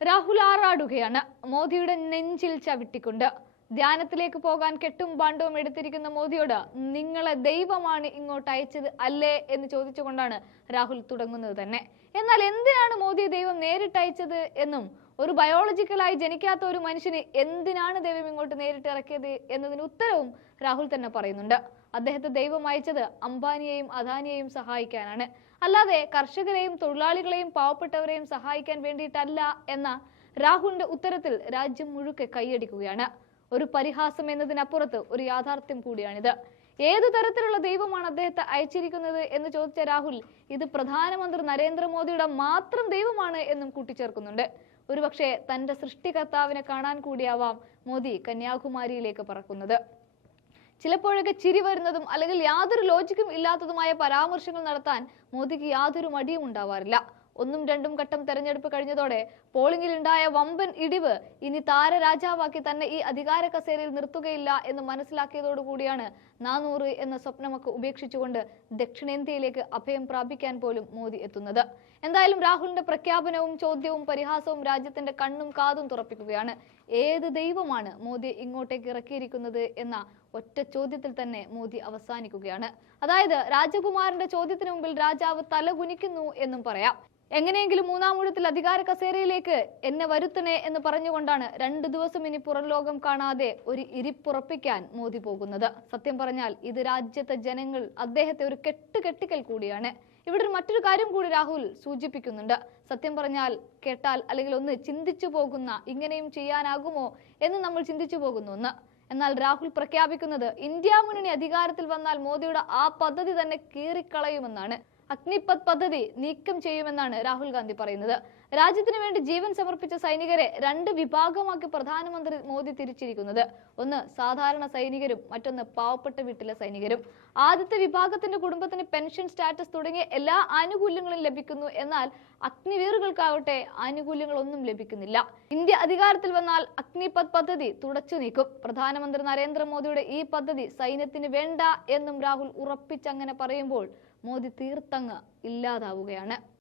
രാഹുൽ ആറാടുകയാണ്. മോദിയുടെ നെഞ്ചിൽ ചവിട്ടിക്കൊണ്ട്. ധ്യാനത്തിലേക്ക് പോകാൻ കെട്ടും പാണ്ഡവും എടുത്തിരിക്കുന്ന മോദിയോട് നിങ്ങളെ ദൈവമാണ് ഇങ്ങോട്ട് അയച്ചത് അല്ലേ എന്ന് ചോദിച്ചുകൊണ്ടാണ് രാഹുൽ തുടങ്ങുന്നത് തന്നെ. എന്നാൽ എന്തിനാണ് മോദിയെ ദൈവം നേരിട്ട് അയച്ചത് എന്നും ഒരു ബയോളജിക്കലായി ജനിക്കാത്ത ഒരു മനുഷ്യന് എന്തിനാണ് ദൈവം ഇങ്ങോട്ട് നേരിട്ട് ഇറക്കിയത് എന്നതിന് ഉത്തരവും രാഹുൽ തന്നെ പറയുന്നുണ്ട്. അദ്ദേഹത്തെ ദൈവം അയച്ചത് അംബാനിയെയും അദാനിയെയും സഹായിക്കാനാണ്. അല്ലാതെ കർഷകരെയും തൊഴിലാളികളെയും പാവപ്പെട്ടവരെയും സഹായിക്കാൻ വേണ്ടിയിട്ടല്ല എന്ന രാഹുലിന്റെ ഉത്തരത്തിൽ രാജ്യം മുഴുക്കെ കൈയടിക്കുകയാണ്. ഒരു പരിഹാസം എന്നതിനപ്പുറത്ത് ഒരു യാഥാർത്ഥ്യം കൂടിയാണിത്. ഏതു തരത്തിലുള്ള ദൈവമാണ് അദ്ദേഹത്തെ അയച്ചിരിക്കുന്നത് എന്ന് ചോദിച്ച രാഹുൽ ഇത് പ്രധാനമന്ത്രി നരേന്ദ്രമോദിയുടെ മാത്രം ദൈവമാണ് എന്നും കൂട്ടിച്ചേർക്കുന്നുണ്ട്. ഒരുപക്ഷെ തന്റെ സൃഷ്ടികർത്താവിനെ കാണാൻ കൂടിയാവാം മോദി കന്യാകുമാരിയിലേക്ക് പറക്കുന്നത്. ചിലപ്പോഴൊക്കെ ചിരി വരുന്നതും അല്ലെങ്കിൽ യാതൊരു ലോജിക്കും ഇല്ലാത്തതുമായ പരാമർശങ്ങൾ നടത്താൻ മോദിക്ക് യാതൊരു മടിയും ഉണ്ടാവാറില്ല. ഒന്നും രണ്ടും ഘട്ടം തെരഞ്ഞെടുപ്പ് കഴിഞ്ഞതോടെ പോളിംഗിൽ ഉണ്ടായ വമ്പൻ ഇടിവ് ഇനി താരരാജാവാക്കി തന്നെ ഈ അധികാര കസേരയിൽ നിർത്തുകയില്ല എന്ന് മനസ്സിലാക്കിയതോടുകൂടിയാണ് നാനൂറ് എന്ന സ്വപ്നമൊക്കെ ഉപേക്ഷിച്ചുകൊണ്ട് ദക്ഷിണേന്ത്യയിലേക്ക് അഭയം പ്രാപിക്കാൻ പോലും മോദി എത്തുന്നത്. എന്തായാലും രാഹുലിന്റെ പ്രഖ്യാപനവും ചോദ്യവും പരിഹാസവും രാജ്യത്തിന്റെ കണ്ണും കാതും തുറപ്പിക്കുകയാണ്. ഏത് ദൈവമാണ് മോദി ഇങ്ങോട്ടേക്ക് ഇറക്കിയിരിക്കുന്നത് എന്ന ഒറ്റ ചോദ്യത്തിൽ തന്നെ മോദി അവസാനിക്കുകയാണ്. അതായത് രാജകുമാരന്റെ ചോദ്യത്തിന് മുമ്പിൽ രാജാവ് തലകുനിക്കുന്നു എന്നും പറയാം. എങ്ങനെയെങ്കിലും മൂന്നാം ഊഴത്തിൽ അധികാര കസേരയിലേക്ക് എന്നെ വരുത്തണേ എന്ന് പറഞ്ഞുകൊണ്ടാണ് രണ്ടു ദിവസം ഇനി പുറം ലോകം കാണാതെ ഒരു ഇരിപ്പുറപ്പിക്കാൻ മോദി പോകുന്നത്. സത്യം പറഞ്ഞാൽ ഇത് രാജ്യത്തെ ജനങ്ങൾ അദ്ദേഹത്തെ ഒരു കെട്ടുകെട്ടിക്കൽ കൂടിയാണ്. ഇവിടെ മറ്റൊരു കാര്യം കൂടി രാഹുൽ സൂചിപ്പിക്കുന്നുണ്ട്. സത്യം പറഞ്ഞാൽ കേട്ടാൽ അല്ലെങ്കിൽ ഒന്ന് ചിന്തിച്ചു പോകുന്ന ഇങ്ങനെയും ചെയ്യാനാകുമോ എന്ന് നമ്മൾ ചിന്തിച്ചു പോകുന്നു ഒന്ന് എന്നാൽ രാഹുൽ പ്രഖ്യാപിക്കുന്നത് ഇന്ത്യ മുന്നണി അധികാരത്തിൽ വന്നാൽ മോദിയുടെ ആ പദ്ധതി തന്നെ കീറിക്കളയുമെന്നാണ്. അഗ്നിപത് പദ്ധതി നീക്കം ചെയ്യുമെന്നാണ് രാഹുൽ ഗാന്ധി പറയുന്നത്. രാജ്യത്തിന് വേണ്ടി ജീവൻ സമർപ്പിച്ച സൈനികരെ രണ്ട് വിഭാഗമാക്കി പ്രധാനമന്ത്രി മോദി തിരിച്ചിരിക്കുന്നത്. ഒന്ന് സാധാരണ സൈനികരും മറ്റൊന്ന് പാവപ്പെട്ട വീട്ടിലെ സൈനികരും. ആദ്യത്തെ വിഭാഗത്തിന്റെ കുടുംബത്തിന് പെൻഷൻ സ്റ്റാറ്റസ് തുടങ്ങിയ എല്ലാ ആനുകൂല്യങ്ങളും ലഭിക്കുന്നു എന്നാൽ അഗ്നിവീറുകൾക്കാവട്ടെ ആനുകൂല്യങ്ങളൊന്നും ലഭിക്കുന്നില്ല. ഇന്ത്യ അധികാരത്തിൽ വന്നാൽ അഗ്നിപത് പദ്ധതി തുടച്ചു നീക്കും. പ്രധാനമന്ത്രി നരേന്ദ്രമോദിയുടെ ഈ പദ്ധതി സൈന്യത്തിന് വേണ്ട എന്നും രാഹുൽ ഉറപ്പിച്ചങ്ങനെ പറയുമ്പോൾ മോദി തീർത്തങ്ങ് ഇല്ലാതാവുകയാണ്.